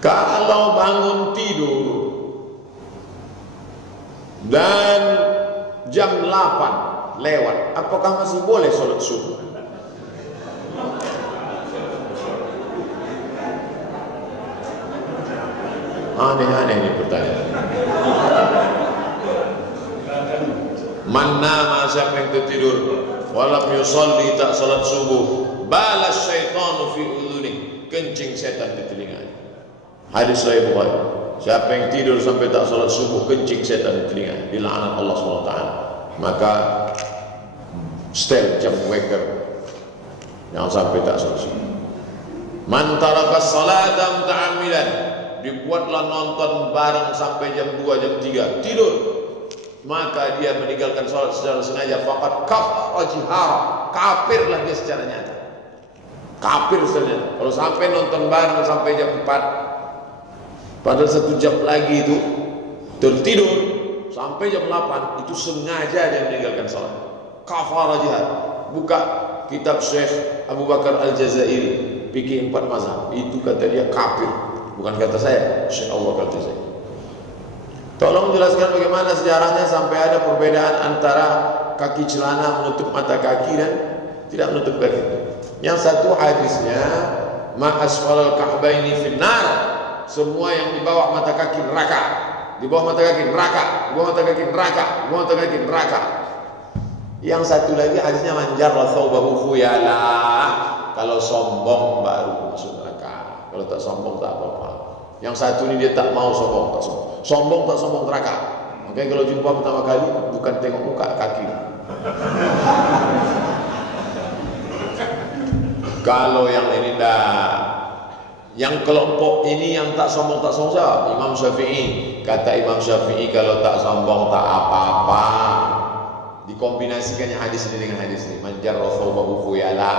Kalau bangun tidur dan jam 8 lewat, apakah masih boleh sholat subuh? Aneh-aneh ini pertanyaan. Man nama, siapa yang tertidur walam yusalli, tak salat subuh, balas syaitanu fi udhuni, kencing setan di telinganya. Hadis sahih Bukhari. Siapa yang tidur sampai tak salat subuh, kencing setan di telinganya, dilaknat Allah SWT. Maka setel jam waker, jangan sampai tak salat subuh. Man taraka salata muta'ammidan, dibuatlah nonton bareng sampai jam 2, jam 3, tidur, maka dia meninggalkan sholat secara sengaja, faqad kafara jihara, kafirlah dia secara nyata. Kafir secara nyata. Kalau sampai nonton bareng sampai jam 4, padahal 1 jam lagi itu tertidur sampai jam 8, itu sengaja dia meninggalkan sholat. Kafara jihar. Buka kitab Syekh Abu Bakar Al-Jazairi, fikih 4 mazhab, itu kata dia kafir. Bukan kata saya, Syekh Abu Bakar Al-Jazairi. Tolong jelaskan bagaimana sejarahnya sampai ada perbedaan antara kaki celana menutup mata kaki dan tidak menutup kaki. Yang satu hadisnya, ma asfalal ka'baini finnar, semua yang di bawah mata kaki neraka, di bawah mata kaki neraka, di bawah mata kaki neraka, di bawah mata kaki neraka. Yang satu lagi hadisnya, manjar thawbahu khuyala, kalau sombong baru masuk neraka, kalau tak sombong tak apa-apa. Yang satu ini dia tak mau sombong, tak sombong. Sombong tak sombong neraka. Makanya kalau jumpa pertama kali bukan tengok muka, kaki. Kalau yang ini dah, yang kelompok ini yang tak sombong siapa? Imam Syafi'i. Kata Imam Syafi'i, kalau tak sombong tak apa-apa. Dikombinasikannya hadis ini dengan hadis ini. Manjar thawbahu khuyala,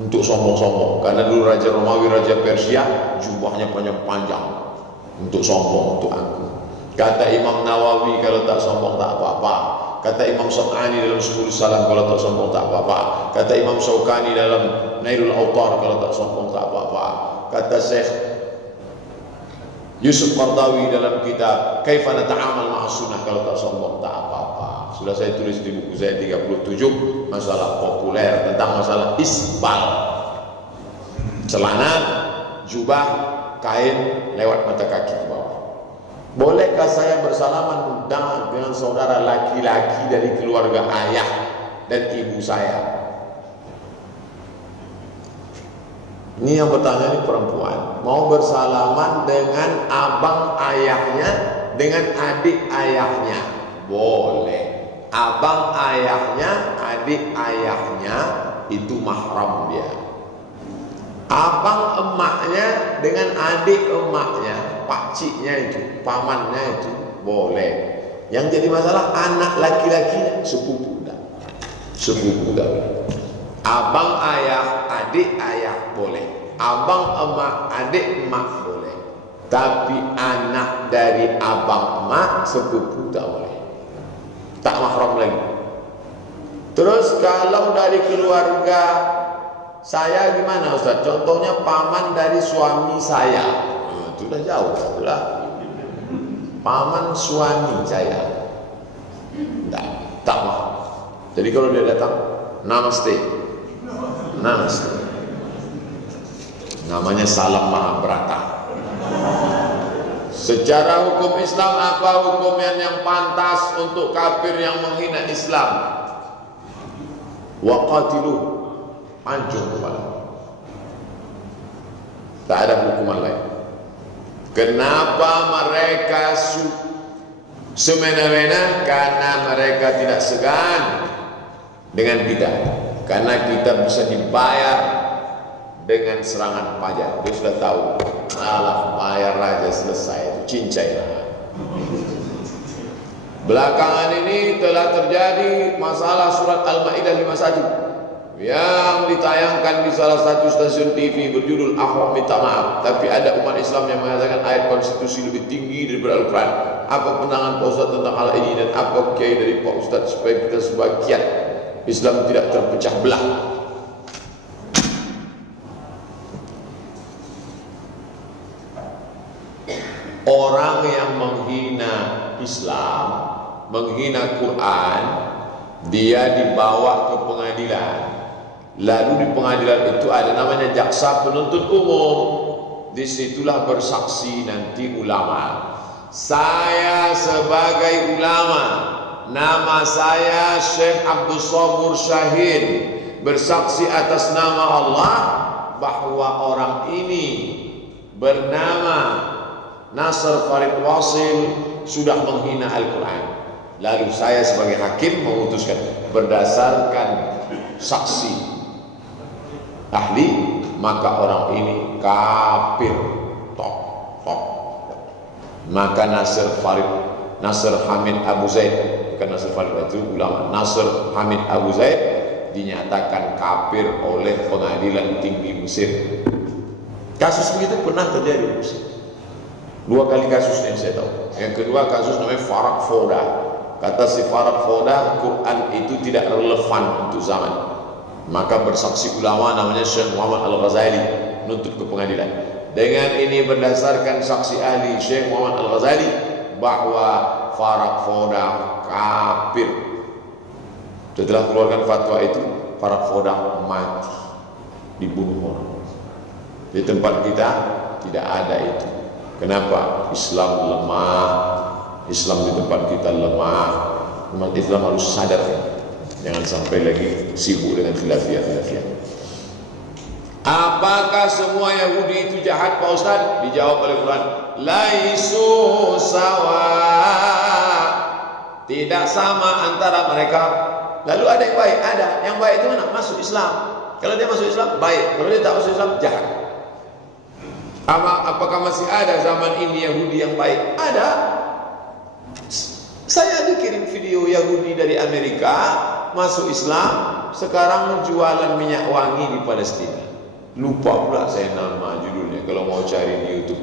untuk sombong-sombong. Karena dulu Raja Romawi, Raja Persia, jubahnya panjang-panjang, untuk sombong, untuk angkuh. Kata Imam Nawawi, kalau tak sombong tak apa-apa. Kata Imam Syafi'i dalam Subul Salam, kalau tak sombong tak apa-apa. Kata Imam Syaukani dalam Nailul Autar, kalau tak sombong tak apa-apa. Kata Syekh Yusuf Qardawi dalam kitab Kaifa Nata'amal Ma'as Sunnah, kalau tak sombong tak apa-apa. Sudah saya tulis di buku saya 37, masalah populer tentang masalah isbal, celana, jubah, kain lewat mata kaki ke bawah. Bolehkah saya bersalaman dengan saudara laki-laki dari keluarga ayah dan ibu saya? Ini yang bertanya, ini perempuan mau bersalaman dengan abang ayahnya, dengan adik ayahnya, boleh. Abang ayahnya, adik ayahnya itu mahram dia. Abang emaknya dengan adik emaknya, pakciknya itu, pamannya itu boleh. Yang jadi masalah anak laki-lakinya, sepupu dah. Sepupu dah. Abang ayah, adik ayah boleh. Abang emak, adik emak boleh. Tapi anak dari abang emak, sepupu tak boleh. Tak mahram lagi. Terus kalau dari keluarga saya gimana Ustaz? Contohnya paman dari suami saya. Itu dah jauh, itulah. Paman suami saya. Tak mahram. Jadi kalau dia datang, namaste. Namaste. Namanya salam Mahabharata. Secara hukum Islam, apa hukum yang pantas untuk kafir yang menghina Islam? Waqatilu, hancur kepala. Tak ada hukuman lain. Kenapa mereka semena-mena? Karena mereka tidak segan dengan kita. Karena kita bisa dibayar dengan serangan pajak. Dia sudah tahu, alah bayar raja selesai, itu cincai. Belakangan ini telah terjadi masalah surat Al-Ma'idah 51 yang ditayangkan di salah satu stasiun TV berjudul Ahok Minta Maaf. Tapi ada umat Islam yang mengatakan ayat konstitusi lebih tinggi daripada Al-Quran. Apa pandangan Pak Ustaz tentang hal ini, dan apa kiai dari Pak Ustaz supaya kita sebagian Islam tidak terpecah belah? Orang yang menghina Islam, menghina Quran, dia dibawa ke pengadilan. Lalu di pengadilan itu ada namanya jaksa penuntut umum. Disitulah bersaksi nanti ulama. Saya sebagai ulama, nama saya Syekh Abdul Sabur Syahid, bersaksi atas nama Allah bahwa orang ini bernama Nasr Farid Wasil sudah menghina Al-Quran. Lalu saya sebagai hakim memutuskan berdasarkan saksi ahli, maka orang ini kafir. Tok. Maka Nasr Hamid Abu Zaid, bukan Nasr Farid itu ulama, Nasr Hamid Abu Zaid dinyatakan kafir oleh pengadilan tinggi Mesir. Kasus begitu pernah terjadi di Mesir. 2 kali kasus yang saya tahu. Yang kedua kasus namanya Farak Foda. Kata si Farak Foda, Quran itu tidak relevan untuk zaman. Maka bersaksi ulama namanya Syekh Muhammad Al-Ghazali nuntut ke pengadilan. Dengan ini berdasarkan saksi ahli Syekh Muhammad Al-Ghazali bahwa Farak Foda kafir. Setelah keluarkan fatwa itu, Farak Foda mati, dibunuh orang. Di tempat kita tidak ada itu. Kenapa? Islam lemah. Islam di tempat kita lemah. Umat Islam harus sadar, jangan sampai lagi sibuk dengan khilafiyah. Apakah semua Yahudi itu jahat, Pak Ustaz? Dijawab oleh Quran, laisu sawa, tidak sama antara mereka. Lalu ada yang baik, ada yang baik itu mana? Masuk Islam. Kalau dia masuk Islam baik, kalau dia tak masuk Islam jahat. Apakah masih ada zaman ini Yahudi yang baik? Ada. Saya ada kirim video Yahudi dari Amerika masuk Islam, sekarang jualan minyak wangi di Palestina. Lupa pula saya nama judulnya, kalau mau cari di YouTube.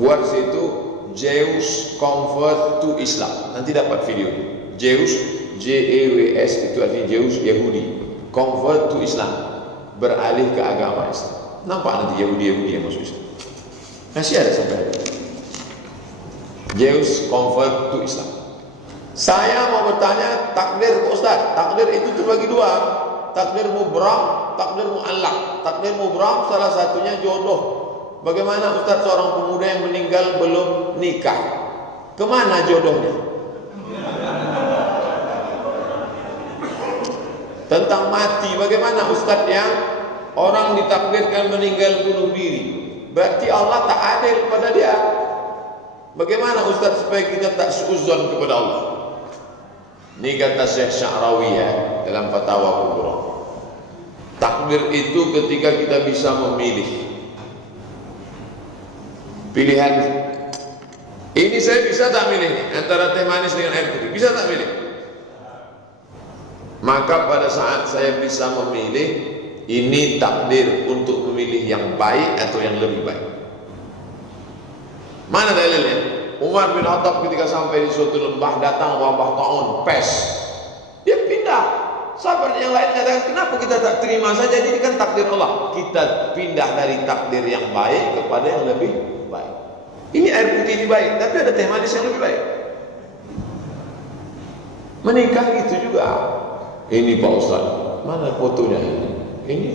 Buat situ Jews convert to Islam, nanti dapat video. Jews, Jews itu artinya Jews, Yahudi, convert to Islam, beralih ke agama Islam. Nampak nanti Yahudi yang masuk Islam. Masih ada sampai hari ini. Jews convert to Islam. Saya mau bertanya, takdir Pak Ustaz, takdir itu terbagi 2. Takdir mubram, takdir mu'allaq. Takdir mubram salah satunya jodoh. Bagaimana Ustaz seorang pemuda yang meninggal belum nikah? Kemana jodohnya? Tentang mati, bagaimana Ustaz yang orang ditakdirkan meninggal bunuh diri? Berarti Allah tak adil pada dia. Bagaimana Ustaz supaya kita tak suuzon kepada Allah? Ini kata Syekh Sya'rawi dalam Fatwa Kubra. Takdir itu ketika kita bisa memilih. Pilihan ini saya bisa tak milih antara teh manis dengan air putih, bisa tak milih? Maka pada saat saya bisa memilih, ini takdir untuk memilih yang baik atau yang lebih baik. Mana dalilnya? Umar bin Khattab ketika sampai di suatu lembah, datang wabah taun, pes. Dia pindah. Sahabat yang lain katakan, kenapa kita tak terima saja? Ini kan takdir Allah. Kita pindah dari takdir yang baik kepada yang lebih baik. Ini air putih ini baik, tapi ada teh manis yang lebih baik. Menikah gitu juga. Ini Pak Ustaz, mana fotonya ini? Ini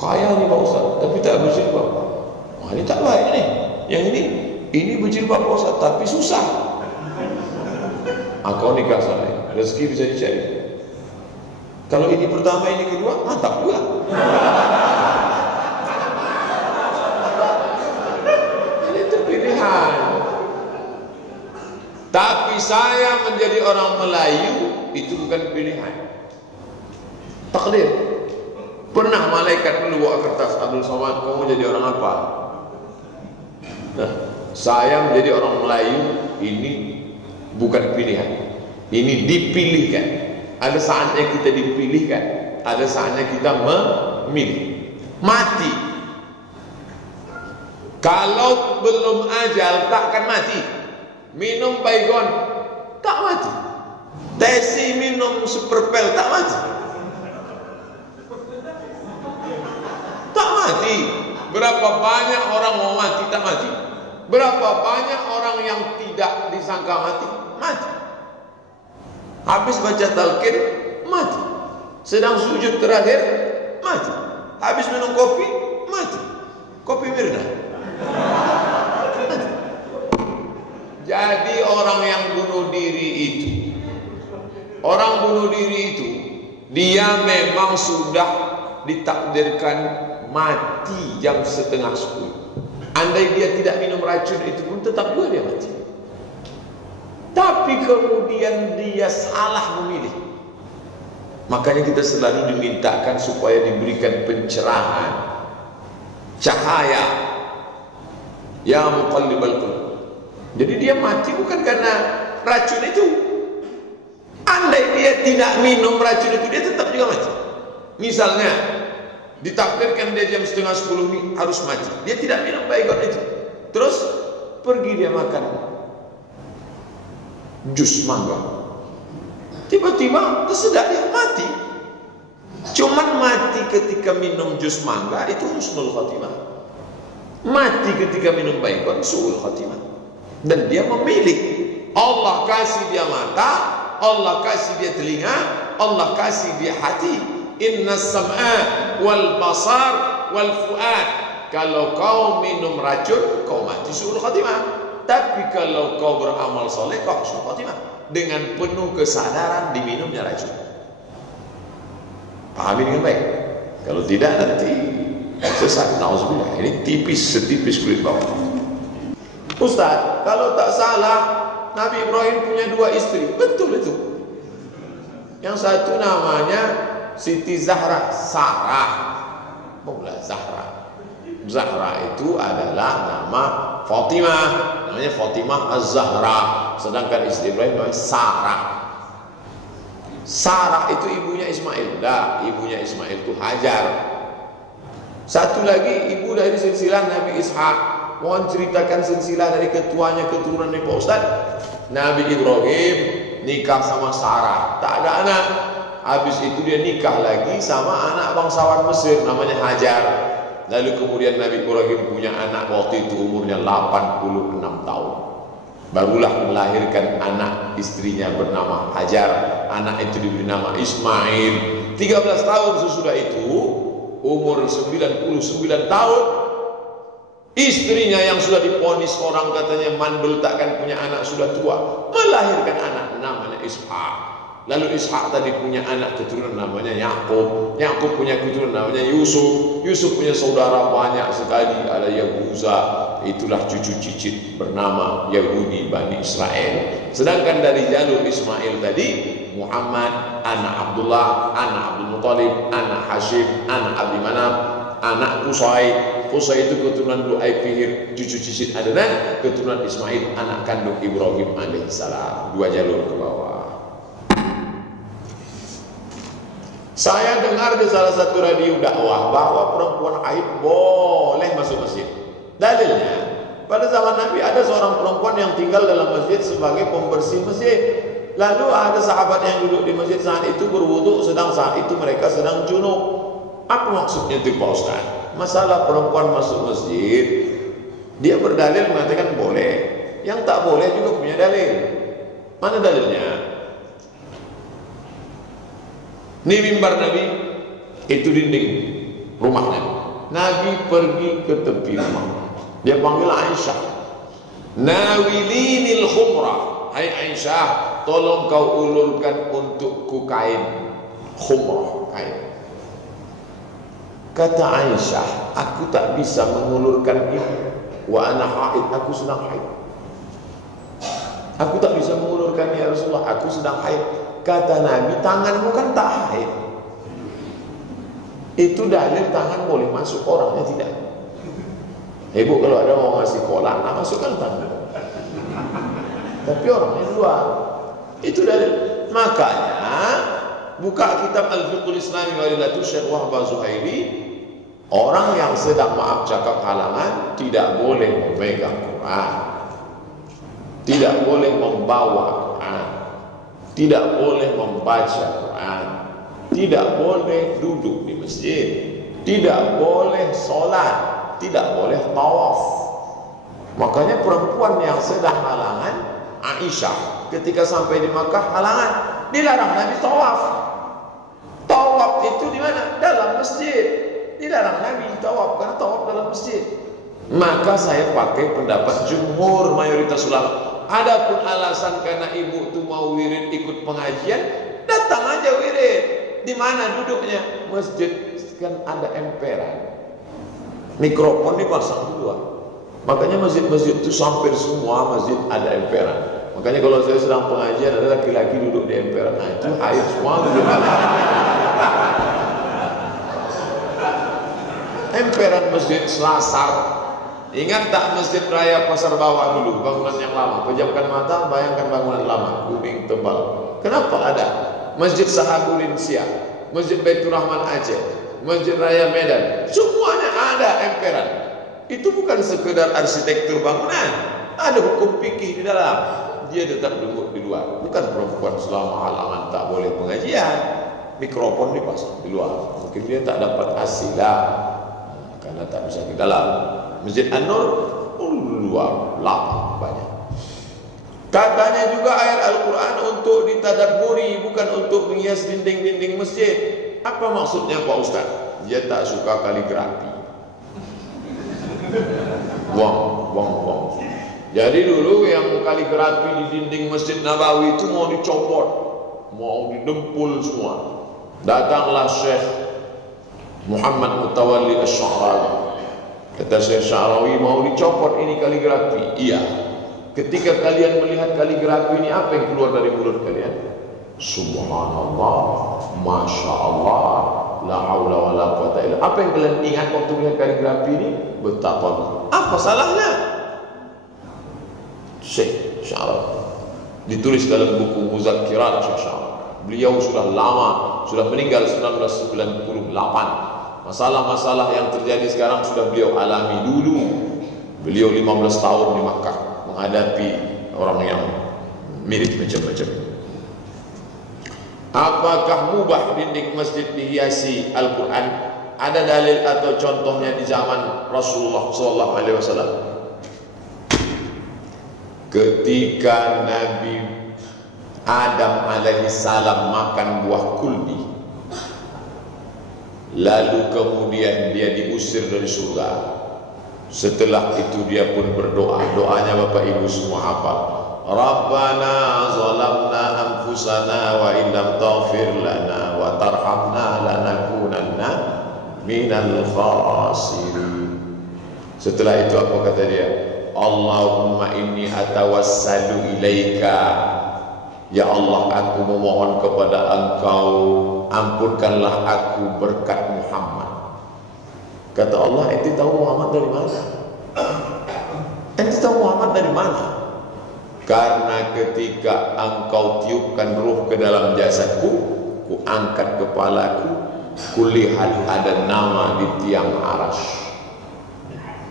kaya nih Pak Ustaz, tapi tak berjilbab. Wah, ini tak baik nih. Yang ini berjilbab Pak Ustaz, tapi susah. Kau nikah sana, rezeki bisa dicari. Kalau ini pertama, ini kedua, mantap pula. Ini itu pilihan. Tapi saya menjadi orang Melayu itu bukan pilihan. Takdir. Pernah malaikat dulu bawa kertas, Abdul Somad, kamu jadi orang apa? Nah, saya menjadi orang Melayu ini bukan pilihan. Ini dipilihkan. Ada saatnya kita dipilihkan, ada saatnya kita memilih. Mati. Kalau belum ajal takkan mati. Minum baygon tak mati. Desi minum superpel tak mati. Tak mati. Berapa banyak orang mau mati tak mati. Berapa banyak orang yang tidak disangka mati, mati. Habis baca talqin, mati. Sedang sujud terakhir, mati. Habis minum kopi, mati. Kopi Mirna. Mati. Jadi orang yang bunuh diri itu, dia memang sudah ditakdirkan mati jam 9:30. Andai dia tidak minum racun itu pun tetap juga dia mati. Tapi kemudian dia salah memilih. Makanya kita selalu dimintakan supaya diberikan pencerahan, cahaya. Ya muqallibal qulub. Jadi dia mati bukan karena racun itu. Andai dia tidak minum racun itu, dia tetap juga mati. Misalnya ditakdirkan dia jam 9:30 harus mati, dia tidak minum baygon itu, terus pergi dia makan jus mangga, tiba-tiba tersedak dia mati. Cuman mati ketika minum jus mangga itu husnul khotimah, mati ketika minum baygon suul khotimah. Dan dia memilih. Allah kasih dia mata, Allah kasih dia telinga, Allah kasih dia hati. Inna sam'a wal basar wal fuad. Kalau kau minum racun, kau mati suul khatimah. Tapi kalau kau beramal soleh, kau suul khatimah. Dengan penuh kesadaran diminumnya racun. Pahami dengan baik. Kalau tidak nanti sesat. Nauzubillah. Ini setipis kulit bawah. Ustaz, kalau tak salah Nabi Ibrahim punya 2 istri. Betul itu. Yang satu namanya Siti Zahra, Sarah, bukan Zahra. Zahra itu adalah nama Fatimah, namanya Fatimah Az-Zahra. Sedangkan istri Ibrahim namanya Sarah. Sarah itu ibunya Ismail. Dah, ibunya Ismail itu Hajar. Satu lagi ibu dari silsilah Nabi Ishak. Mohon ceritakan silsilah dari ketuanya keturunan Pak Ustaz. Nabi Ibrahim nikah sama Sarah, tak ada anak. Habis itu dia nikah lagi sama anak bangsawan Mesir namanya Hajar. Lalu kemudian Nabi Ibrahim punya anak waktu itu umurnya 86 tahun. Barulah melahirkan anak istrinya bernama Hajar. Anak itu diberi nama Ismail. 13 tahun sesudah itu, umur 99 tahun, istrinya yang sudah diponis orang katanya mandul takkan punya anak sudah tua, melahirkan anak namanya Ishak. Lalu Ishak tadi punya anak keturunan namanya Yakub. Yakub punya keturunan namanya Yusuf. Yusuf punya saudara banyak sekali, ada Yahuza. Itulah cucu cicit bernama Yahudi Bani Israel. Sedangkan dari jalur Ismail tadi, Muhammad, anak Abdullah, anak Abdul Muttalib, anak Hashim, anak Abdi Manaf, anak Qusay. Qusay itu keturunan Lu'ay Fihir, cucu cicit Adnan, keturunan Ismail, anak kandung Ibrahim alaihissalam. 2 jalur ke bawah. Saya dengar di salah satu radio dakwah bahwa perempuan haid boleh masuk masjid. Dalilnya, pada zaman Nabi ada seorang perempuan yang tinggal dalam masjid sebagai pembersih masjid. Lalu ada sahabat yang duduk di masjid saat itu berwudu, sedang saat itu mereka sedang junub. Apa maksudnya itu Pak Ustaz? Masalah perempuan masuk masjid, dia berdalil mengatakan boleh. Yang tak boleh juga punya dalil. Mana dalilnya? Ini mimbar Nabi, itu dinding rumah Nabi. Nabi pergi ke tepi rumah. Dia panggil Aisyah. Nawilinil khumrah. Hai Aisyah, tolong kau ulurkan untukku kain khumrah, kain. Kata Aisyah, aku tak bisa mengulurkan ini. Wa ana haid, aku sedang haid. Aku tak bisa mengulurkan ya Rasulullah, aku sedang haid. Kata Nabi, tanganmu kan tak haid. Itu dalil tangan boleh masuk, orangnya tidak. Ibu kalau ada mau ngasih kolak, nah masukkan tangan. Tapi orangnya luar. Itu dalil. Makanya buka kitab Al-Fiqhul Islami Walilatu Syekh Wahbah Zuhairi. Orang yang sedang maaf cakap halangan tidak boleh memegang Quran, tidak boleh membawa Quran, tidak boleh membaca Quran, tidak boleh duduk di masjid, tidak boleh sholat, tidak boleh tawaf. Makanya perempuan yang sedang halangan, Aisyah, ketika sampai di Makkah halangan, dilarang Nabi tawaf. Tawaf itu di mana? Dalam masjid. Dilarang Nabi tawaf karena tawaf dalam masjid. Maka saya pakai pendapat jumhur mayoritas ulama. Adapun alasan karena ibu itu mau wirid ikut pengajian, datang aja wirid. Di mana duduknya? Masjid kan ada emperan. Mikrofon dipasang di luar. Makanya masjid-masjid itu hampir semua masjid ada emperan. Makanya kalau saya sedang pengajian ada laki-laki duduk di emperan, nah itu air semua duduk. Emperan masjid Selasar. Ingat tak Masjid Raya Pasar Bawah dulu, bangunan yang lama. Pejamkan mata, bayangkan bangunan lama, kuning tebal. Kenapa ada? Masjid Sahabudin Siak, Masjid Baitur Rahman Aceh, Masjid Raya Medan, semuanya ada emperan. Itu bukan sekedar arsitektur bangunan, ada hukum fikih di dalam. Dia tetap duduk di luar. Bukan perempuan selama halangan tak boleh pengajian, mikrofon dipasang di luar. Mungkin dia tak dapat hasil lah, karena tak bisa di dalam. Masjid An-Nur luar lapang banyak. Katanya juga ayat Al-Quran untuk ditadabburi, bukan untuk menghias dinding-dinding masjid. Apa maksudnya Pak Ustaz? Dia tak suka kaligrafi. Buang. Jadi dulu yang kaligrafi di dinding Masjid Nabawi itu mau dicopot, mau didempul semua. Datanglah Syekh Muhammad Mutawalli Asy-Sya'rawi. Kata Syekh Sya'rawi, mau dicopot ini kaligrafi. Iya. Ketika kalian melihat kaligrafi ini, apa yang keluar dari mulut kalian? Subhanallah, Masya Allah, la haula wa la quwata illa. Apa yang kalian ingat waktu melihat kaligrafi ini? Betapa. Apa salahnya? Syekh Sya'rawi ditulis dalam buku Muzakkirat Syekh Sya'rawi. Beliau sudah lama, sudah meninggal 1998. Masalah-masalah yang terjadi sekarang sudah beliau alami dulu. Beliau 15 tahun di Makkah menghadapi orang yang mirip macam-macam. Apakah mubah dinding masjid dihiasi Al-Quran? Ada dalil atau contohnya di zaman Rasulullah SAW? Ketika Nabi Adam alaihissalam makan buah kulbi, lalu kemudian dia diusir dari surga. Setelah itu dia pun berdoa. Doanya Bapak Ibu semua apa? Rabbana zalamna anfusana wa illam taghfir lana wa tarhamna lanakunanna minal khasirin. Setelah itu apa kata dia? Allahumma inni atawassalu ilaika. Ya Allah, aku memohon kepada Engkau, ampunkanlah aku berkat Muhammad. Kata Allah, ente tahu Muhammad dari mana? Ente tahu Muhammad dari mana? Karena ketika engkau tiupkan ruh ke dalam jasadku, ku angkat kepalaku, kulihat ada nama di tiang aras.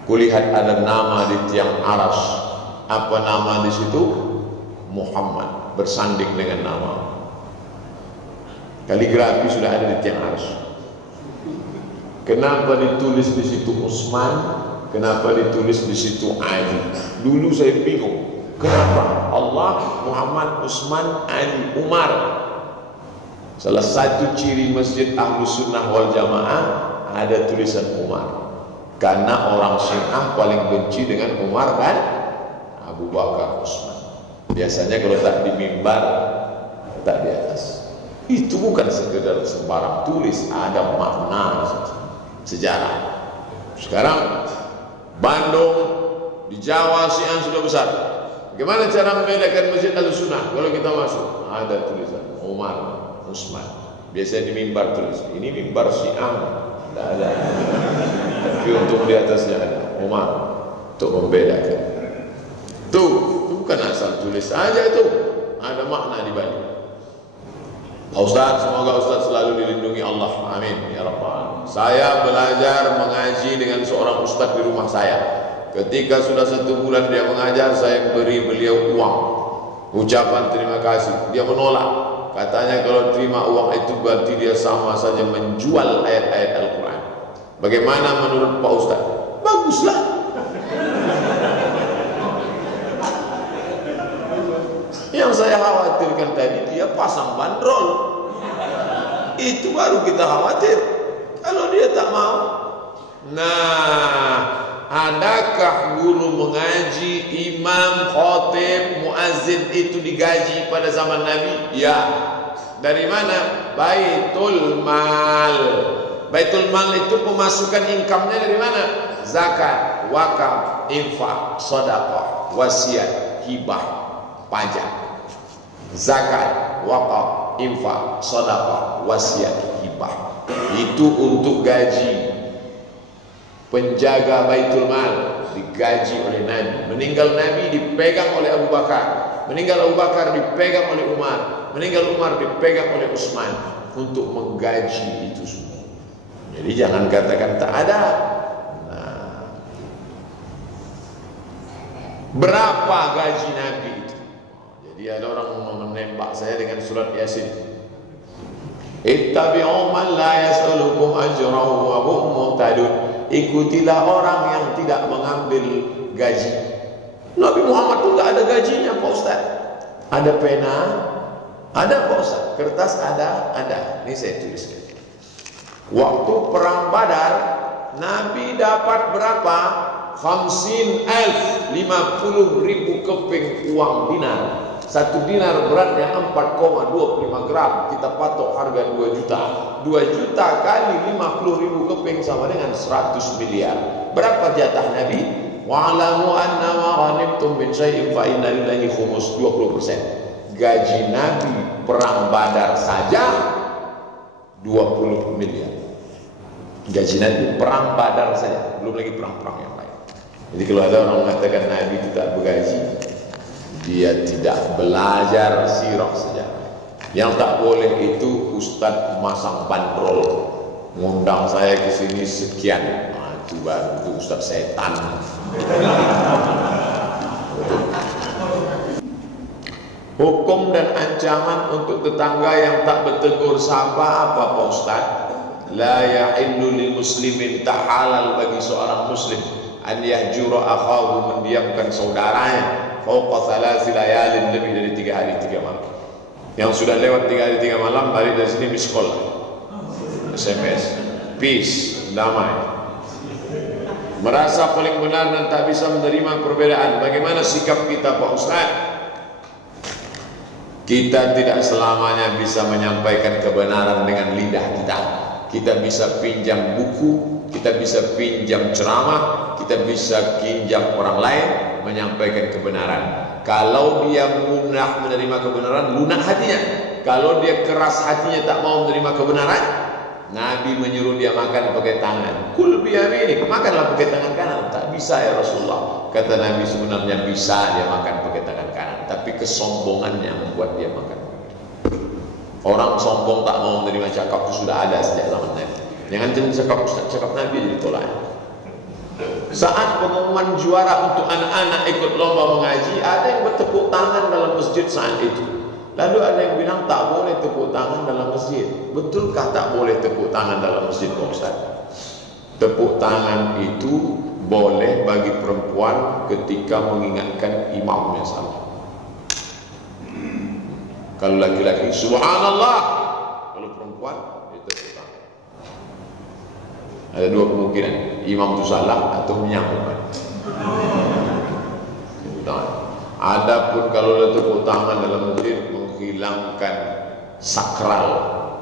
Kulihat ada nama di tiang aras. Apa nama di situ? Muhammad, bersanding dengan nama. Kaligrafi sudah ada di tiang aras. Kenapa ditulis di situ Utsman? Kenapa ditulis di situ Ali? Dulu saya bingung. Kenapa Allah, Muhammad, Utsman, Ali, Umar? Salah satu ciri masjid Ahlus Sunnah wal Jamaah ada tulisan Umar. Karena orang Syiah paling benci dengan Umar dan Abu Bakar, Utsman. Biasanya kalau tak di mimbar, tak di atas. Itu bukan sekedar sembarang tulis, ada makna sejarah. Sekarang Bandung, di Jawa Syiah sudah besar. Bagaimana cara membedakan masjid Ahlussunnah? Kalau kita masuk, ada tulisan Umar, Utsman. Biasanya di mimbar tulis, ini mimbar Syiah. Tidak ada. Tapi untuk di atasnya ada Umar, untuk membedakan. Tuh, itu bukan asal tulis aja itu. Ada makna di balik. Pak Ustaz, semoga Ustaz selalu dilindungi Allah. Amin ya rabbal alamin. Saya belajar mengaji dengan seorang ustaz di rumah saya. Ketika sudah 1 bulan dia mengajar, saya beri beliau uang, ucapan terima kasih. Dia menolak. Katanya kalau terima uang itu berarti dia sama saja menjual ayat-ayat Al-Quran. Bagaimana menurut Pak Ustaz? Baguslah. pasang bandrol. Itu baru kita khawatir. Kalau dia tak mau. Nah, adakah guru mengaji, imam, khatib, muazzin itu digaji pada zaman Nabi? Ya. Dari mana? Baitul Mal. Baitul Mal itu pemasukan income-nya dari mana? Zakat, wakaf, infak, sedekah, wasiat, hibah, pajak. Zakat, wakaf, infak, sedekah, wasiat, hibah. Itu untuk gaji. Penjaga Baitul Mal digaji oleh Nabi. Meninggal Nabi dipegang oleh Abu Bakar. Meninggal Abu Bakar dipegang oleh Umar. Meninggal Umar dipegang oleh Utsman untuk menggaji itu semua. Jadi jangan katakan tak ada. Nah, berapa gaji Nabi itu? Jadi ada orang menembak saya dengan surat Yasin. Ittabi'u man la yas'alukum ajran wa hum muhtadun. Ikutilah orang yang tidak mengambil gaji. Nabi Muhammad itu tidak ada gajinya, Pak Ustaz. Ada pena, ada Pak Ustaz. Kertas ada. Ini saya tuliskan. Waktu perang Badar, Nabi dapat berapa? 50.000 keping uang dinar. Satu dinar beratnya 4,25 gram. Kita patok harga 2 juta. 2 juta kali 50.000 keping sama dengan 100 miliar. Berapa jatah Nabi? Wa'lamu anna ma ghanimtum min syai'in fa inna lillahi khumus, 20%. Gaji Nabi perang Badar saja 20 miliar. Gaji Nabi perang Badar saja, belum lagi perang-perang yang lain. Jadi kalau ada orang mengatakan Nabi tidak bergaji, dia tidak belajar sirah sejarah. Yang tak boleh itu Ustadz masang bandrol, ngundang saya ke sini sekian. Nah, itu baru itu Ustadz setan. Hukum dan ancaman untuk tetangga yang tak bertegur sapa apa Pak Ustadz? La yahillu lil muslimin, tak halal bagi seorang muslim an yahjura akhahu, mendiamkan saudaranya fauqa thalathi layalin, lebih dari 3 hari 3 malam. Yang sudah lewat 3 hari 3 malam balik dari sini miss call, SMS, peace, damai. Merasa paling benar dan tak bisa menerima perbedaan. Bagaimana sikap kita Pak Ustaz? Kita tidak selamanya bisa menyampaikan kebenaran dengan lidah kita. Kita bisa pinjam buku, kita bisa pinjam ceramah, kita bisa pinjam orang lain menyampaikan kebenaran. Kalau dia mudah menerima kebenaran, lunak hatinya. Kalau dia keras hatinya tak mau menerima kebenaran, Nabi menyuruh dia makan pakai tangan. Kul biyaminik, makanlah pakai tangan kanan. Tak bisa ya Rasulullah. Kata Nabi, sebenarnya bisa dia makan pakai tangan kanan, tapi kesombongannya membuat dia makan. Orang sombong tak mau menerima cakap itu sudah ada sejak zaman Nabi. Jangan cakap Nabi jadi tolak. Saat pengumuman juara untuk anak-anak ikut lomba mengaji, ada yang bertepuk tangan dalam masjid saat itu. Lalu ada yang bilang tak boleh tepuk tangan dalam masjid. Betulkah tak boleh tepuk tangan dalam masjid Pak Ustaz? Tepuk tangan itu boleh bagi perempuan ketika mengingatkan imamnya salah. Kalau laki-laki subhanallah, kalau perempuan itu tepuk tangan. Ada 2 kemungkinan, imam itu salah atau menyambungkan. Adapun kalau tepuk tangan dalam masjid menghilangkan sakral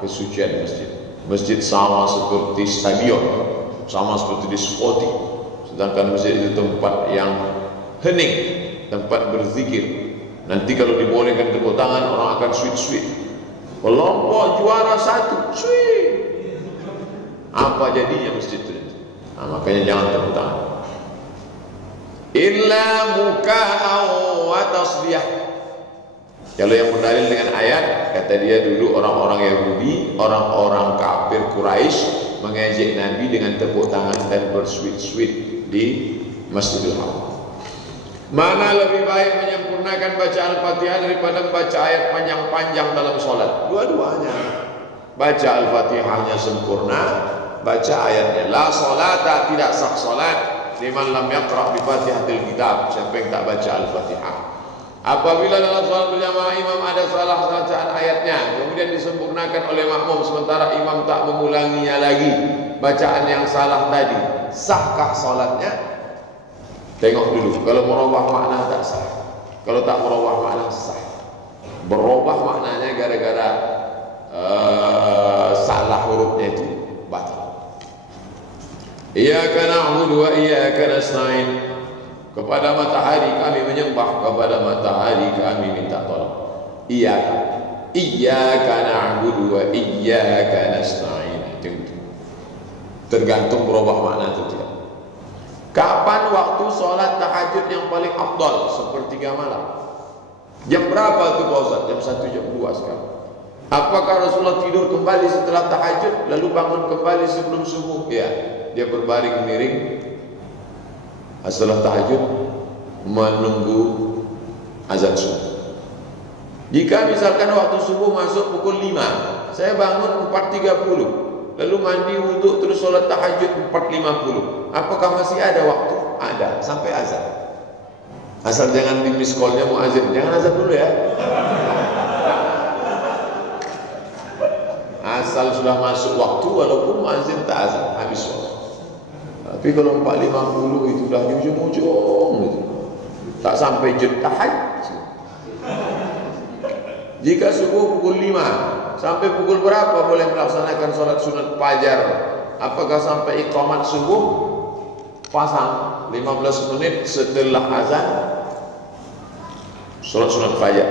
kesucian masjid. Masjid sama seperti stadion, sama seperti diskotik. Sedangkan masjid itu tempat yang hening, tempat berzikir. Nanti kalau dibolehkan tepuk tangan, orang akan sweet-sweet. Kelompok juara 1, sweet. Apa jadinya masjid itu? Nah, makanya jangan tepuk tangan. Illa muka'aw wa tasbih. Kalau yang berdalil dengan ayat, kata dia dulu orang-orang Yahudi, orang-orang kafir Quraisy mengejek Nabi dengan tepuk tangan dan bersweet-sweet di Masjidil Haram. Mana lebih baik menyempurnakan baca Al-Fatihah daripada baca ayat panjang-panjang dalam sholat? Dua-duanya. Baca Al-Fatihahnya sempurna, baca ayatnya. La sholata, tidak sah sholat liman lam yaqra' bi Fatihatil Kitab, siapa yang tak baca Al-Fatihah. Apabila dalam salat berjamaah imam ada salah bacaan ayatnya, kemudian disempurnakan oleh makmum sementara imam tak mengulanginya lagi bacaan yang salah tadi, sahkah salatnya? Tengok dulu, kalau merubah makna tak sah, kalau tak merubah makna sah. Berubah maknanya gara-gara salah hurufnya itu batal. Iyyaka na'budu wa iyyaka nasta'in. Kepada matahari kami menyembah, kepada matahari kami minta tolong. Iyyaka na'budu wa iyyaka nasta'in. Itu tergantung berubah makna itu tidak. Kapan waktu sholat tahajud yang paling afdal? Sepertiga malam. Jam berapa itu Pak Ustaz? Jam 1, jam 2 sekarang. Apakah Rasulullah tidur kembali setelah tahajud lalu bangun kembali sebelum subuh? Ya, dia berbaring miring setelah tahajud menunggu azan subuh. Jika misalkan waktu subuh masuk pukul 5, saya bangun 4.30, lalu mandi wudhu terus sholat tahajud 4.50, apakah masih ada waktu? Ada, sampai azan. Asal jangan di miss call-nya muazin, jangan azan dulu ya. Asal sudah masuk waktu walaupun muazin tak azan, habis waktu. Tapi kalau 4.50 itu dah di ujung-ujung gitu. Tak sampai jam tahajud. Jika subuh pukul 5 sampai pukul berapa boleh melaksanakan sholat sunat fajar? Apakah sampai iqamat subuh? Pasang 15 menit setelah azan sholat sunat fajar.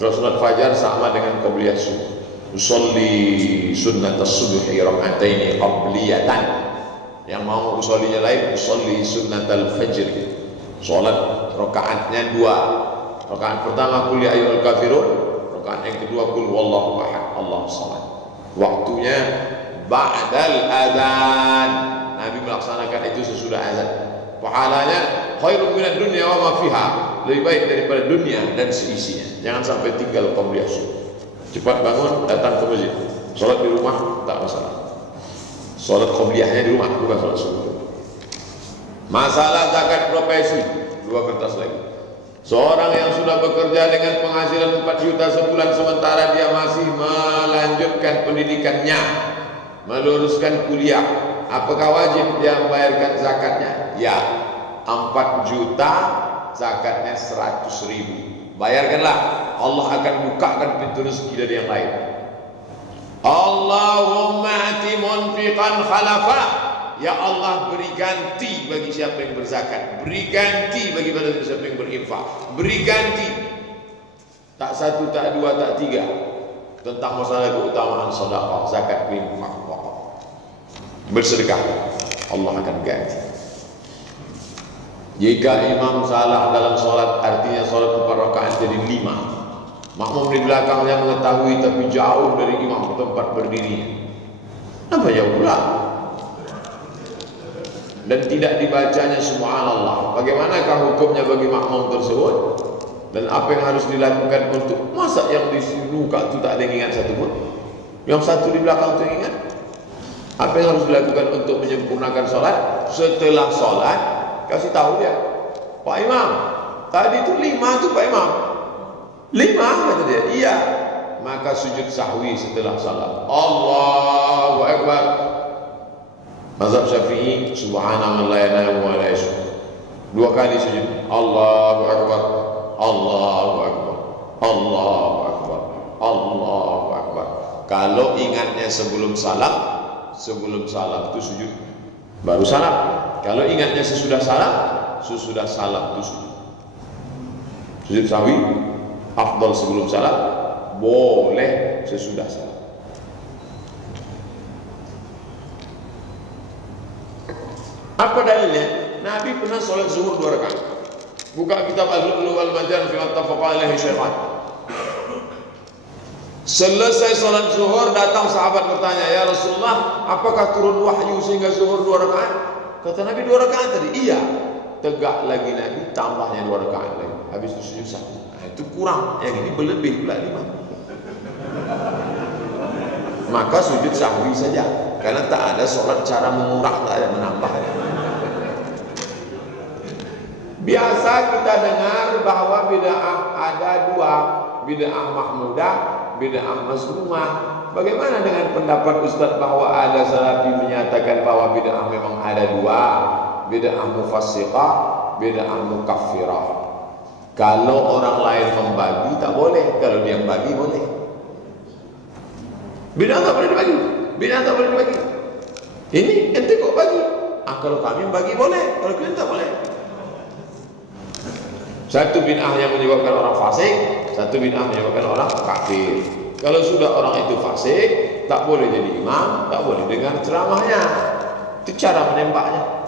Sholat sunat fajar sama dengan qabliyah subuh. Usolli sunnat as-subhi raka'ataini qabliyatan. Yang mau usollinya lain, usolli sunnat al-fajr. Sholat rakaatnya 2. Rakaat pertama qul ya ayyuhal kafirun, rakaat yang kedua qul wallahu ahad, Allahu samad. Waktunya ba'dal azan. Nabi melaksanakan itu sesudah azan. Pahalanya khairun minad dunya wa ma fiha. Lebih baik daripada dunia dan seisinya. Jangan sampai tinggal qabliyah subuh. Cepat bangun, datang ke masjid. Sholat di rumah tak masalah. Sholat qabliyahnya di rumah, bukan sholat subuh. Masalah zakat profesi, 2 kertas lagi. Seorang yang sudah bekerja dengan penghasilan 4 juta sebulan sementara dia masih melanjutkan pendidikannya, meluruskan kuliah, apakah wajib dia membayarkan zakatnya? Ya, 4 juta zakatnya 100.000. Bayarkanlah, Allah akan bukakan pintu rezeki dari yang lain. Allahumma ati munfiqan khalafa. Ya Allah, beri ganti bagi siapa yang berzakat, beri ganti bagi siapa yang berinfak, beri ganti. Tak 1, tak 2, tak 3 tentang masalah keutamaan sedekah, zakat, infak, bersedekah, Allah akan ganti. Jika imam salah dalam sholat, artinya sholat 4 rakaat jadi 5. Makmum di belakangnya mengetahui tapi jauh dari imam tempat berdirinya. Apa ya pula? Dan tidak dibacanya subhanallah. Bagaimanakah hukumnya bagi makmum tersebut? Dan apa yang harus dilakukan untuk masa yang di muka itu tak ada yang ingat satu pun? Yang satu di belakang itu ingat? Apa yang harus dilakukan untuk menyempurnakan sholat? Setelah sholat, kasih tahu dia, Pak Imam, tadi itu 5 itu Pak Imam. 5 kata dia, iya. Maka sujud sahwi setelah salat. Allahu Akbar. Mazhab Syafi'i, subhanallah la yanamu wa la yasud. 2 kali sujud. Allahu Akbar. Allahu Akbar. Allahu Akbar. Allahu Akbar. Kalau ingatnya sebelum salam itu sujud. Baru salam. Kalau ingatnya sesudah salam itu sujud. Sujud sahwi afdal sebelum salam, boleh sesudah salam. Apa dalilnya? Nabi pernah sholat zuhur 2 rakaat. Buka kitab Al-Lu'lu' wal Marjan fi muttafaqa alaihi syaitan. Selesai sholat zuhur, datang sahabat bertanya, ya Rasulullah, apakah turun wahyu sehingga zuhur 2 rakaat? Kata Nabi 2 rakaat tadi. Iya. Tegak lagi Nabi, tambahnya 2 rakaat lagi. Habis itu sujud sahwi. Itu kurang, yang ini berlebih pula 5. Maka sujud sahwi saja, karena tak ada sholat cara mengurang, tak ada menambah. Biasa kita dengar bahwa bid'ah ada dua, bid'ah mahmudah, bid'ah mazmumah. Bagaimana dengan pendapat Ustaz bahwa ada salafi menyatakan bahwa bid'ah memang ada dua, bid'ah mufassiqah, bid'ah mukaffirah. Kalau orang lain membagi tak boleh, kalau dia bagi boleh. Bid'ah tak boleh dibagi, bid'ah tak boleh dibagi. Ini ente kok bagi? Kalau kami bagi boleh, kalau kalian tak boleh. Satu bid'ah yang menyebabkan orang fasik, satu bid'ah menyebabkan orang kafir. Kalau sudah orang itu fasik, tak boleh jadi imam, tak boleh dengar ceramahnya. Itu cara menembaknya.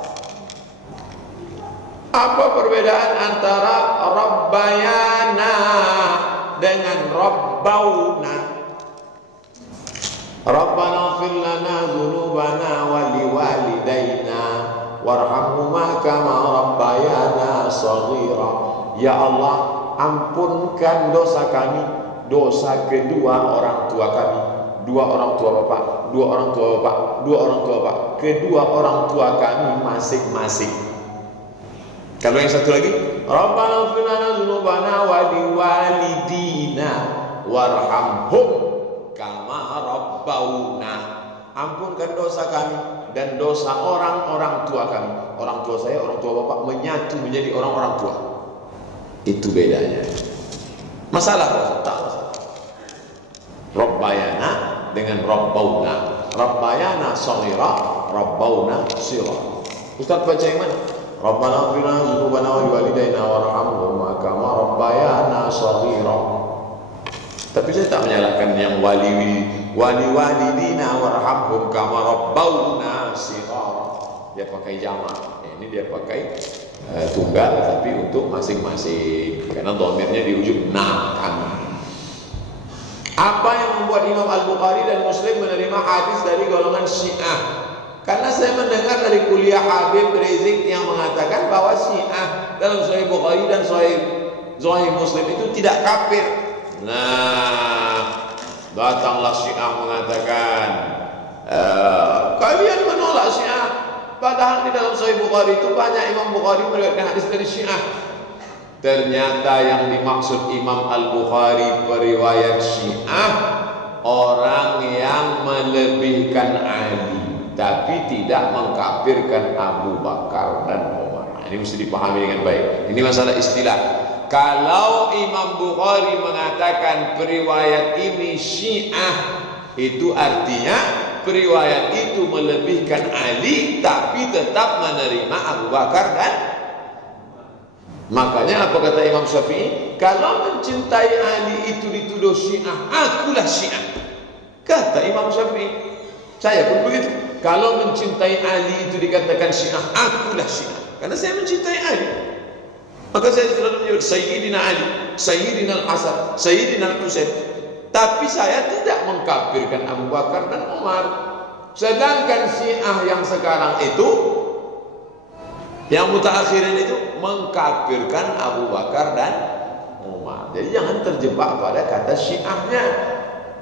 Apa perbedaan antara Rabbayana dengan Rabbauna? Rabbana ighfir lana dzunubana wa liwalidayna warhamhuma kama rabbayana shaghira. Ya Allah, ampunkan dosa kami, dosa kedua orang tua kami, dua orang tua bapak, dua orang tua bapak, dua orang tua bapak, kedua orang tua kami masing-masing. Kalau yang satu lagi, Rabbana ighfir lana dzunubana wa liwalidina warhamhum kama rabbauna. Ampunkan dosa kami dan dosa orang-orang tua kami. Orang tua saya, orang tua bapak menyatu menjadi orang-orang tua. Itu bedanya. Masalah tak masalah. Rabbayana dengan Rabbauna. Rabbayana shaghira, Rabbauna shira. Ustaz baca yang mana? Rabbana ighfir lana dzunubana wa liwalidayna warhamhuma kama rabbayana shaghira. Tapi saya tak menyalahkan yang wali-walidina warhamhum kama rabbauna shira. Dia pakai jamak. Ini dia pakai tunggal tapi untuk masing-masing karena dhamirnya di ujung kami. Apa yang membuat Imam Al-Bukhari dan Muslim menerima hadis dari golongan Syiah? Karena saya mendengar dari kuliah Habib Rizik yang mengatakan bahwa Syiah dalam Sahih Bukhari dan Sahih Muslim itu tidak kafir. Nah, datanglah Syiah mengatakan kalian menolak Syiah, padahal di dalam Sahih Bukhari itu banyak Imam Bukhari meriwayatkan hadis dari Syiah. Ternyata yang dimaksud Imam Al-Bukhari periwayat Syiah orang yang melebihkan Ali tapi tidak mengkafirkan Abu Bakar dan Umar. Ini mesti dipahami dengan baik. Ini masalah istilah. Kalau Imam Bukhari mengatakan periwayat ini Syiah, itu artinya periwayat itu melebihkan Ali tapi tetap menerima Abu Bakar dan makanya apa kata Imam Syafi'i? Kalau mencintai Ali itu dituduh Syiah, akulah Syiah. Kata Imam Syafi'i. Saya pun begitu. Kalau mencintai Ali itu dikatakan Syiah, akulah Syiah. Karena saya mencintai Ali. Maka saya selalu menyebut Sayyidina Ali, Sayyidina Al-Hasan, Sayyidina Al-Husain. Tapi saya tidak mengkafirkan Abu Bakar dan Umar. Sedangkan Syiah yang sekarang itu, yang mutakhirin itu mengkafirkan Abu Bakar dan Umar. Jadi jangan terjebak pada kata Syiahnya.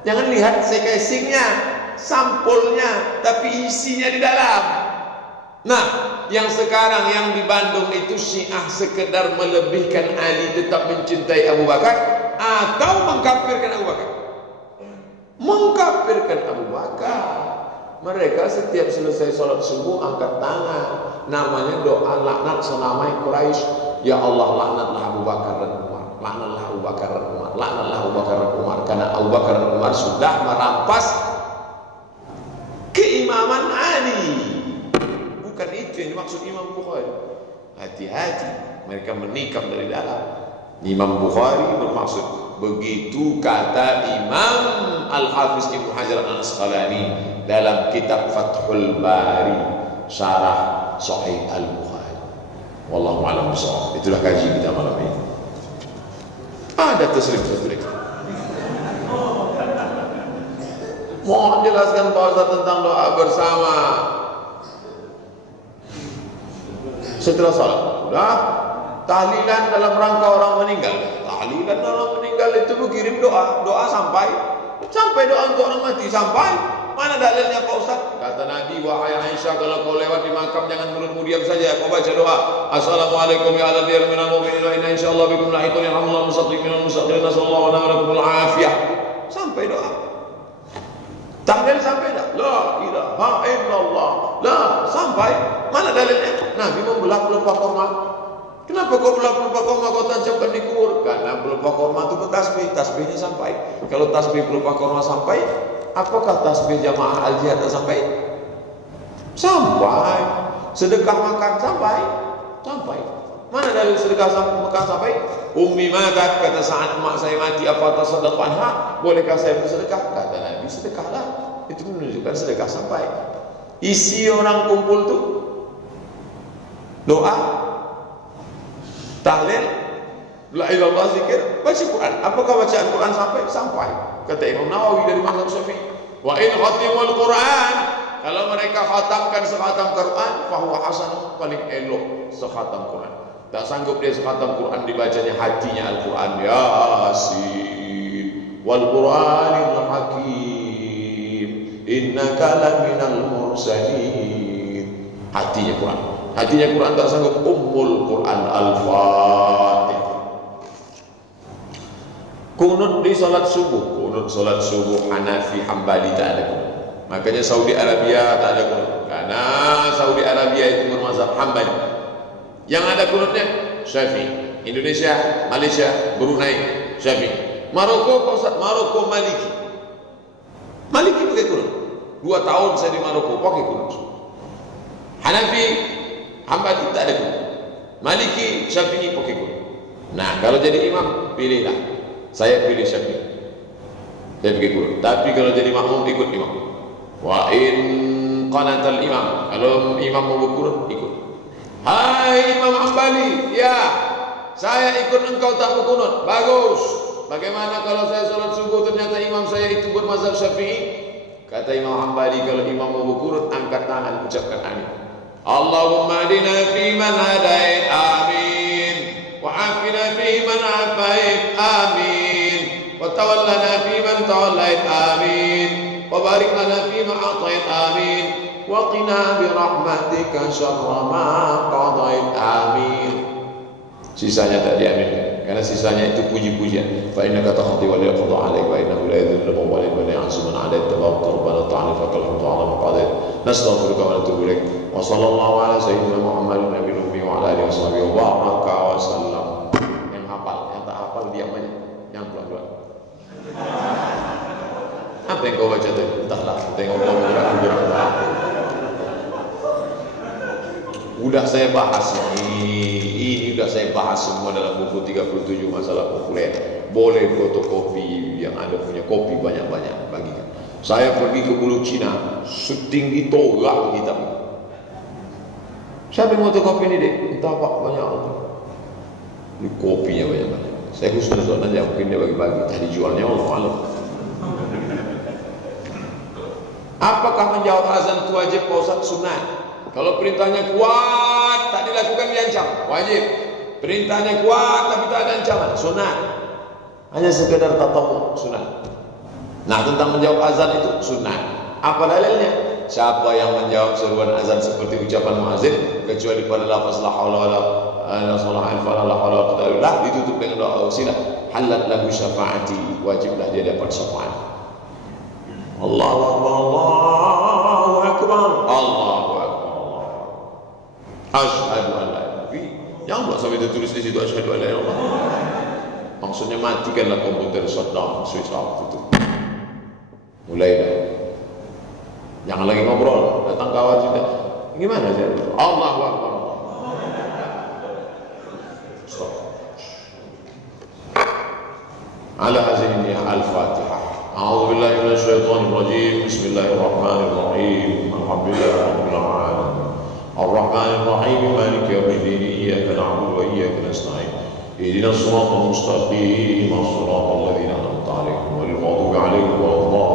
Jangan lihat casingnya, sampulnya, tapi isinya di dalam. Nah, yang sekarang yang di Bandung itu Syiah sekedar melebihkan Ali tetap mencintai Abu Bakar atau mengkafirkan Abu Bakar? Mengkafirkan Abu Bakar. Mereka setiap selesai sholat subuh angkat tangan, namanya doa laknat senamai Quraisy. Ya Allah, laknatlah Abu Bakar dan Umar, laknatlah Abu Bakar dan Umar, laknatlah Abu Bakar dan Umar, karena Abu Bakar dan Umar sudah merampas keimaman Ali. Bukan itu yang dimaksud Imam Bukhari. Hati-hati, mereka menikam dari dalam. Imam Bukhari bermaksud begitu kata Imam Al-Hafiz Ibnu Hajar Al-Asqalani dalam kitab Fathul Bari syarah Sahih Al-Bukhari. Wallahu a'lam bishawab. Itulah kaji kita malam ini. Ada taslim. Mohon jelaskan Pak Ustaz tentang doa bersama setelah salat. Sudah. Tahlilan dalam rangka orang meninggal. Tahlilan dalam meninggal itu kirim doa sampai doa untuk orang mati sampai Mana dalilnya Pak Ustaz? Kata Nabi, wahai Aisyah, kalau kau lewat di makam jangan mulutmu diam saja, kau baca doa. Assalamualaikum ya ala diyar minal mu'minin wa inna insyaallah bikum lahiqun yarhamullahu mustaqimina mustaqimina sallallahu alaihi wa sallam afiyah. Sampai doa. Tahlil sampai dah. La ilaha illallah. La sampai. Mana dalilnya? Nabi membelah pelupa korma. Kenapa kau belah pelupa korma kau tancapkan di kubur? Karena pelupa korma itu bertasbih, tasbihnya sampai. Kalau tasbih pelupa korma sampai, apakah tasbih jamaah al-jihad sampai? Sampai. Sedekah makan sampai? Sampai. Mana dalil sedekah makan sampai? Ummi matat, kata saat emak saya mati, apa tasaddaqanha? Bolehkah saya bersedekah? Kata Nabi, sedekahlah. Itu menunjukkan sedekah sampai. Isi orang kumpul tuh doa, tahlil, la ilaha illallah, zikir, baca Quran. Apakah bacaan Quran sampai? Sampai. Kata Imam Nawawi dari mazhab Syafi'i, wa in khatimul Quran, kalau mereka khatamkan sekhatam Quran, fahuwa hasan, paling elok sekhatam Quran. Tak sanggup dia sekhatam Quran dibacanya hatinya Al-Quran. Yasin wal Quranil Hakim innaka laminal mursalin. Hatinya Quran. Hatinya Quran tak sanggup. Ummul Quran Al-Fatihah. Kunut di salat subuh. Kunut salat subuh Hanafi Hambali tak ada kunut. Makanya Saudi Arabia tak ada kunut. Karena Saudi Arabia itu bermazhab Hambali. Yang ada kunutnya Syafi'i. Indonesia, Malaysia, Brunei Syafi'i. Maroko, Maroko Maliki. Maliki pakai kunut. 2 tahun saya di Maroko pakai kunut. Hanafi, Hambali tak ada kunut. Maliki, Syafi'i pakai kunut. Nah, kalau jadi imam, pilihlah. Saya pilih Syafi'i. Saya pakai kunut. Tapi kalau jadi makmum, ikut imam. Wa in qanatal imam. Kalau imam mau berkunut, ikut. Hai Imam Hambali, ya, saya ikut engkau tak berkunut. Bagus. Bagaimana kalau saya sholat subuh ternyata imam saya itu bermazhab Syafi'i? Kata Imam Hambali, kalau imam mau berkunut, angkat tangan, ucapkan amin. Allahumma adina fi man hadait, amin. Wa afina fi man afait, amin. Wa tawallana fi man tawallait, amin. Wa barik lana fi ma atait, amin. Wa qina bi rahmatika syarra ma qadait, amin. Sisanya tak diaminkan karena sisanya itu puji-pujian. Fa innaka taqdi wa la yaqda 'alaika wa innahu la yadhillu man waliyaka wa la yu'azzu man 'adayta tabaraka rabbana ta'ala fa kalhamtu 'ala ma qadait. Nastaghfiruka wa natubu ilaik. Wa sallallahu ala sayyidina Muhammadin nabiyil ummi wa ala alihi washabihi wa baraka wa sallam. Yang hafal, yang tak hafal diam aja. Yang pelan-pelan. Apa yang kau baca tadi? Entahlah, tengok kau bergerak-gerak. Udah saya bahas ini udah saya bahas semua dalam buku 37 masalah populer. Boleh fotokopi yang Anda punya, kopi banyak-banyak bagikan. Saya pergi ke Bulu Cina, setinggi toga hitam. Siapa yang fotokopi ini dek? Entah pak, banyak. Ini kopinya banyak-banyak. Saya husnuzon aja, mungkin dia bagi-bagi. Tadi jualnya Allah alam. Apakah menjawab azan itu wajib Pak Ustaz? Sunnah. Kalau perintahnya kuat tak dilakukan diancam, wajib. Perintahnya kuat tapi tak ada ancaman, sunnah. Hanya sekedar tatawwu, sunnah. Nah, tentang menjawab azan itu sunnah. Apa dalilnya? Siapa yang menjawab seruan azan seperti ucapan muazin kecuali pada lafaz la haula wala quwwata illa billah ditutup dengan doa wasilah, halat lahu syafaati, wajiblah dia dapat syafaat. Allahu akbar, Allahu akbar, Allahu akbar. Asyhadu an la ilaha illallah. Jangan buat sampai tertulis di situ asyhadu an la ilaha illallah. Maksudnya matikanlah komputer, shutdown, switch off, tutup. Mulai dah. Jangan lagi ngobrol, datang kawan sudah. Gimana sih? Allahu akbar. Stop. Ala hazini al-Fatihah. A'udzu billahi minasy syaithanir rajim. Bismillahirrahmanirrahim. Alhamdulillahirabbil alamin. Ar-Rahmanir Rahim. Maliki yaumiddin. Iyyaka na'budu wa iyyaka nasta'in. Ihdinas siratal mustaqim. Shiratal ladzina an'amta 'alaihim ghairil maghdubi 'alaihim waladdallin.